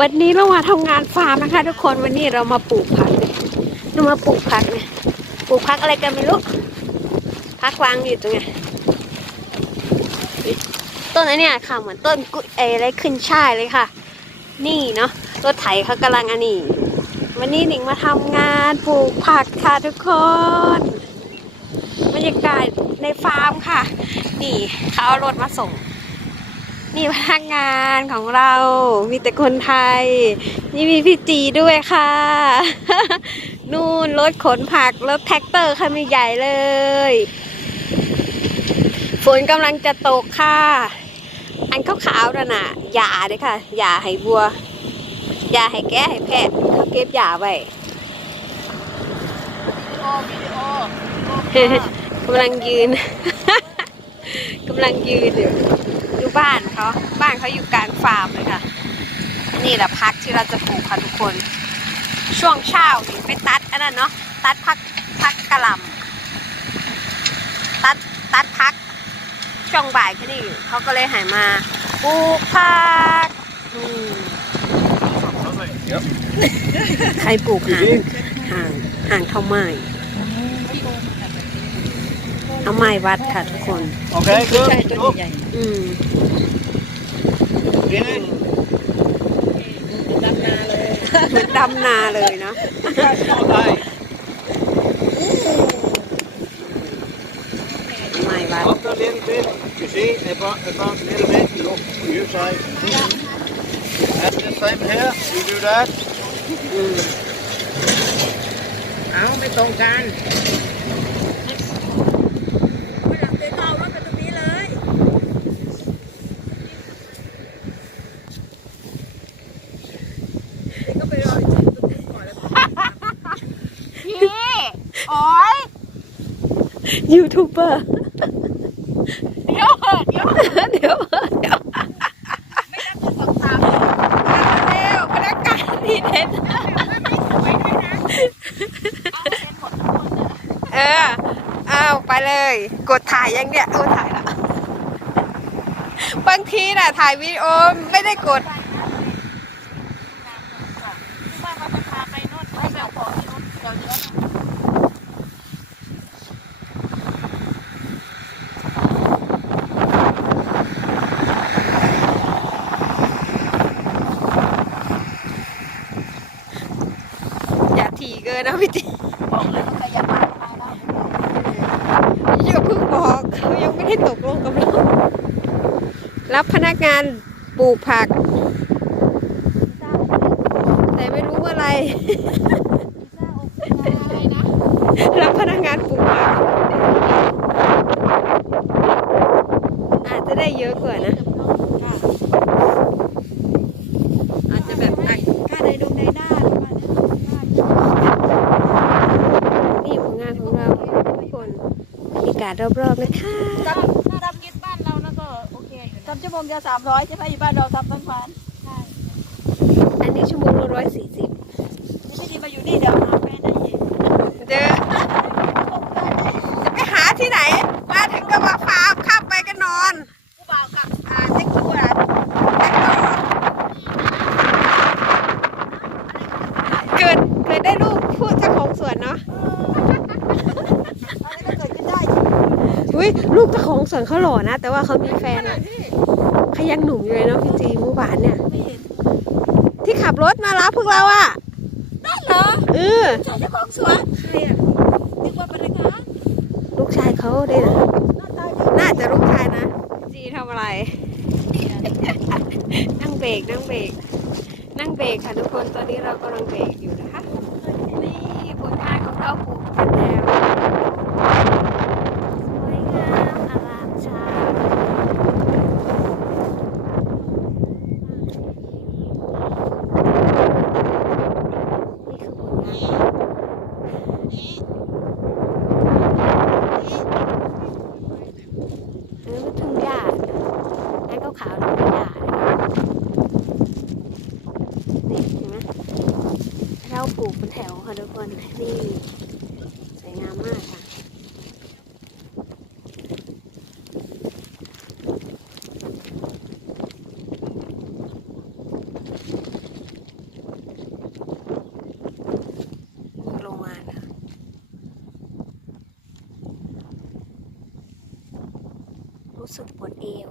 วันนี้เรามาทำงานฟาร์มนะคะ ทุกคนวันนี้เรามาปลูกผักเนี่ยเรามาปลูกผักเนี่ยปลูกผักอะไรกันไม่รู้ผักวางอยู่ตรงไงต้นอันเนี้ยค่ะเหมือนต้นกุเออะไรขึ้นช่ายเลยค่ะ นี่เนาะรถไถเขากำลังอันนี้ วันนี้หนิงมาทำงานปลูกผักค่ะทุกคนบรรยากาศในฟาร์มค่ะ นี่เขาเอารถมาส่ง นี่พนักงานของเรามีแต่คนไทย นี่มีพี่จีด้วยค่ะ นู่นรถขนผักรถแท็กเตอร์คันใหญ่เลย ฝนกำลังจะตกค่ะ อันขาวๆนั่นน่ะหญ้าเลยค่ะหญ้าให้บัวหญ้าให้แกะให้แพะเขาเก็บหญ้าไว้กำลังยืนกำลังยืนอยู่อยู่ บ้านเขาบ้านเขาอยู่กลางฟาร์มเลยค่ะ นี่แหละพักที่เราจะปลูกค่ะทุกคน ช่วงเช้านี่ไปตัดอันนั้นเนาะตัดพักพักกะหล่ำตัดตัดพักช่วงบ่ายแค่นี้เขาก็เลยใหายมาปลูกผักอืมใครปลูกห่างห่างห่างเท่าไม้เอาไม้วัดค่ะทุกคน Okay, good. อืม Finish. เหมือนดำนาเลยเนาะ Okay. ไม่วัด Up a little bit. You see, about, about a little bit. Look, you side. And the same here. You do that. อืมเอาไม่ตรงกัน พี่โอ้ย ยูทูบเบอร์ เดี๋ยวเถอะเดี๋ยวเดี๋ยวเดี๋ยวสองสามเร็วพนักงานดีเด่นไว้ด้วยนะเอาเซ็นหมดทุกคนเลยเออเอาไปเลย กดถ่ายยังเนี่ยเออถ่ายแล้วบางทีน่ะถ่ายวิดีโอไม่ได้กด ที่บ้านเขาจะพาไปโน่นไปแบลของที่โน่นเดี๋ยวเดี๋ยว อย่าถี่ เกินะพี่จีบอกเลยขยับมาอย่าเพิ่งบอกเขายังไม่ได้ตกลงกับเรารับพนักงานปลูกผัก แต่ไม่รู้อะไร รับพนักงานปลูกผัก อาจจะได้เยอะกว่านะ อาจจะแบบอะ ค่าใดดงใดด้านบ้านเนี่ย นี่ผลงานของเราทุกคนบรรยากาศรอบๆนะคะถ้าถ้าทำกิจบ้านเรานะก็โอเคอยู่นะทำชั่วโมงเดียวสามร้อยใช่ไหมอยู่บ้านเราทำทั้งวันใช่อันนี้ชั่วโมงละร้อยสี่สิบนี่ไม่ดีมาอยู่นี่เดี๋ยวหาแฟนได้อีก เด้อจะไปหาที่ไหน มาถึงก็มาฟาร์มขับไปก็นอน ผู้บ่าวกับอ่าเซ็กซ์อะ เกิดเกิดได้ลูกพูดเจ้าของสวนเนาะ อะไรก็เกิดขึ้นได้ อุ้ ยลูกเจ้าของสวนเขาหล่อนะ แต่ว่าเขามีแฟนอะเขายังหนุ่มอยู่เลยเนาะพี่จีหมู่บ้านเนี่ย ไม่เห็นที่ขับรถมารับพวกเราอะนั่นเหรอเออใช่เจ้าของสวนใครอะนึกว่าพนักงานลูกชายเขาด้วยนะหน้าตาดีน่าจะลูกชายนะจีทำอะไร นั่งเบรกนั่งเบรกนั่งเบรกค่ะทุกคนตอนนี้เรากำลังเบรกอยู่ ปลูกเป็นแถวค่ะทุกคน นี่สวยงามมากค่ะ โรงงานค่ะ รู้สึกปวดเอว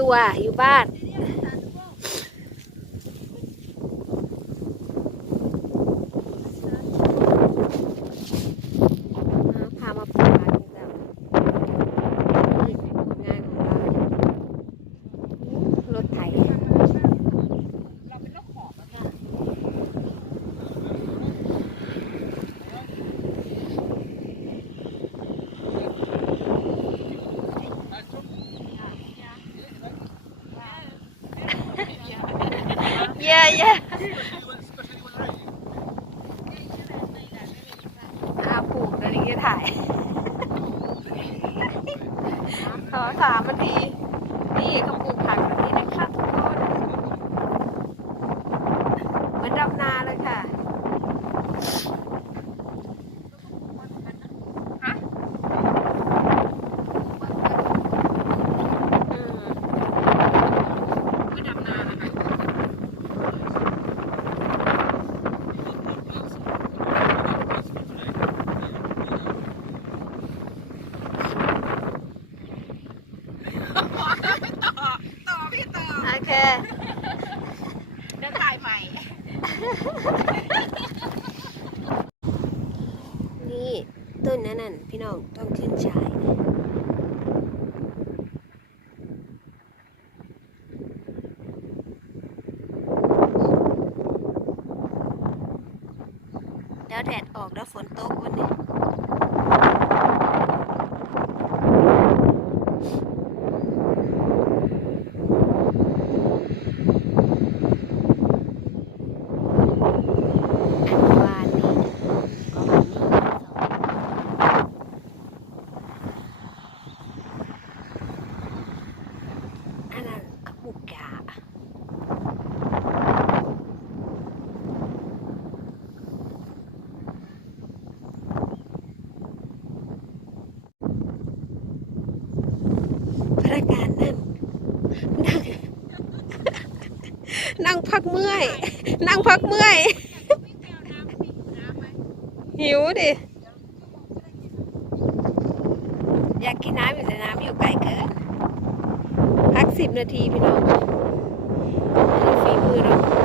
ตัวอยู่บ้าน yeah, yeah. แล้วแดดออกแล้วฝนตกวันนี้ อาการนั่นนั่งนั่งพักเมื่อย นั่งพักเมื่อย หิวดิ อยากกินน้ำอยู่แต่น้ำอยู่ไกลเกินพักสิบนาทีพี่น้องฝีมือเรา